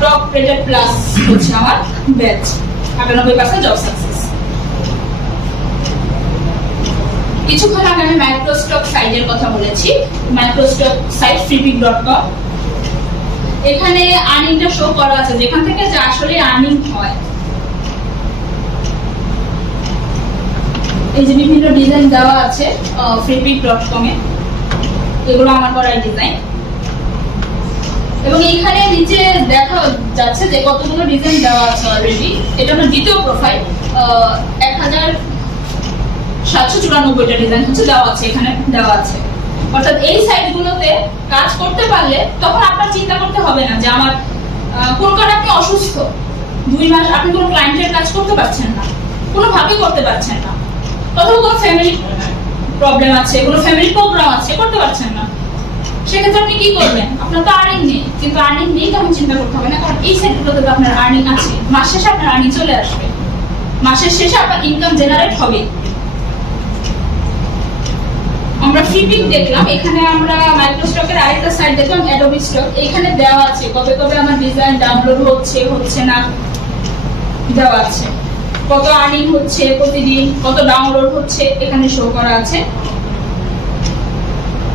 টপ রেটেড প্লাস হচ্ছে আমার ব্যাচ, 98% জব সাকসেস। কিছুক্ষণ আগে আমি মাইক্রোস্টক সাইটের কথা বলেছি। মাইক্রোস্টক সাইট freepik.com, এখানে আর্নিংটা শো করা আছে, যেখান থেকে যে আসলে আর্নিং হয়। এই যে বিভিন্ন ডিজাইন দেওয়া আছে freepik.com এ, এগুলো আমার করা ডিজাইন। এবং এইখানে নিচে দেখা যাচ্ছে যে কতগুলো ডিজাইন দেওয়া আছে অলরেডি। এটা আমার দ্বিতীয় প্রোফাইল, 1794টা ডিজাইন হচ্ছে দেওয়া আছে, এখানে দেওয়া আছে। অর্থাৎ এই সাইটগুলোতে কাজ করতে পারলে তখন আপনার চিন্তা করতে হবে না যে আমার কোন কারণে আপনি অসুস্থ, 2 মাস আপনি কোনো ক্লায়েন্টের কাজ করতে পারছেন না, কোনোভাবেই করতে পারছেন না, অথবা কোনো ফ্যামিলি প্রবলেম আছে, কোনো ফ্যামিলি প্রোগ্রাম আছে, করতে পারছেন না। সেক্ষেত্রে আপনি কি করবেন? আপনার তো আর্নিং নেই, কিন্তু আর্নিং নেই তখন চিন্তা করতে হবে না, কারণ এই সাইটগুলোতে তো আপনার আর্নিং আছে। মাস শেষে আপনার আর্নিং চলে আসবে, মাসের শেষে আপনার ইনকাম জেনারেট হবে। আমরা ফ্রিপিক দেখলাম, এখানে আমরা মাইক্রোস্টকের আরেকটা সাইট দেখলাম অ্যাডোবি স্টক। এখানে দেওয়া আছে কবে কবে আমার ডিজাইন ডাউনলোড হচ্ছে না, দেওয়া আছে কত আর্নিং হচ্ছে প্রতিদিন, কত ডাউনলোড হচ্ছে, এখানে শো করা আছে।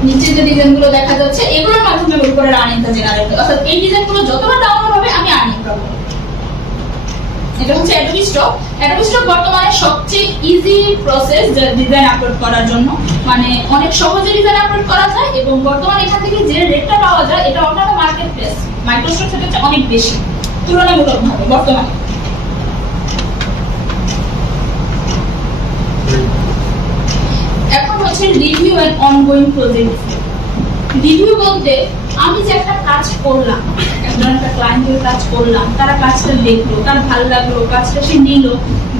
নিচে যে ডিজাইনগুলো দেখা যাচ্ছে এগুলোর মাধ্যমে উপরে আর্নিংটা জেনারেট হয়, অর্থাৎ এই ডিজাইনগুলো যতবার ডাউনলোড হবে আমি আর্নিং পাবো। এটা হচ্ছে অ্যাডোবি স্টক। অ্যাডোবি স্টক বর্তমানে সবচেয়ে ইজি প্রসেস ডিজাইন আপলোড করার জন্য, মানে অনেক সহজে ডিজাইন আপলোড করা যায় এবং বর্তমানে এখান থেকে যে রেটটা পাওয়া যায় এটা অন্যান্য মার্কেট প্লেস মাইক্রোসফট থেকে অনেক বেশি তুলনামূলকভাবে বর্তমানে। এখন হচ্ছে review and ongoing project. Review বলতে আমি যে একটা কাজ করলাম, একজন একটা ক্লায়েন্টের কাজ করলাম, তারা কাজটা দেখলো, তার ভালো লাগলো, কাজটা সে নিল,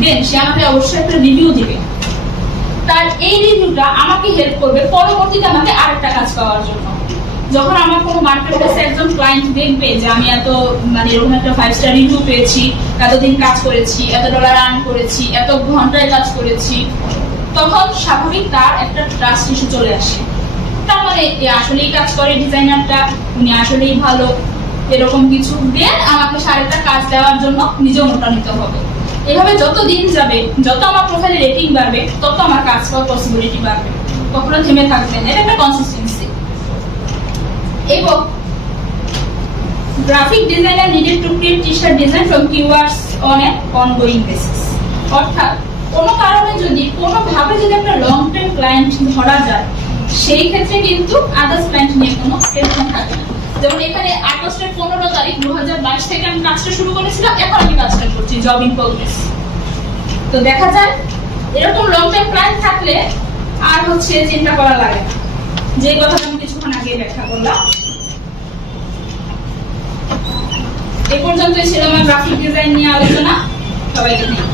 দেন সে আমাকে অবশ্যই একটা রিভিউ দিবে। তার এই রিভিউটা আমাকে হেল্প করবে পরবর্তীতে আমাকে আরেকটা কাজ পাওয়ার জন্য। যখন আমার কোনো মার্কেট প্লেসে একজন ক্লায়েন্ট দেখবে যে আমি এত মানে এরকম একটা 5 স্টার রিভিউ পেয়েছি, এতদিন কাজ করেছি, এত ডলার আর্ন করেছি, এত ঘন্টায় কাজ করেছি, তখন স্বাভাবিক তার একটা ট্রাস্ট ইস্যু চলে আসে। তার মানে আসলেই কাজ করে ডিজাইনারটা, উনি আসলেই ভালো, এরকম কিছু দেন আমাকে আরেকটা কাজ দেওয়ার জন্য নিজে অনুপ্রাণিত হবে। এভাবে যত দিন যাবে, যত আমার প্রোফাইলে রেটিং বাড়বে, তত আমার কাজ করার পসিবিলিটি বাড়বে, কখনো থেমে থাকবে না। এটা একটা কনসিস্টেন্সি। এবং graphic designer needed to create T shirt design from keywords on a ongoing basis. অর্থাৎ কোনো কারণে যদি কোনোভাবে যদি একটা লং টার্ম ক্লায়েন্ট ধরা যায়, সেই ক্ষেত্রে কিন্তু আদার্স ক্লায়েন্ট নিয়ে কোনো টেনশন থাকে না। যেমন এখানে আগস্টের 15 তারিখ 2022 থেকে আমি কাজটা শুরু করেছিলাম, এখন আমি কাজটা করছি, জব ইন প্রোগ্রেস। তো দেখা যায় এরকম লং টার্ম ক্লায়েন্ট থাকলে আর হচ্ছে চিন্তা করা লাগে না, যে কথাটা আমি কিছুক্ষণ আগে ব্যাখ্যা করলাম। এই পর্যন্তই ছিল আমার গ্রাফিক ডিজাইন নিয়ে আলোচনা। সবাইকে ধন্যবাদ।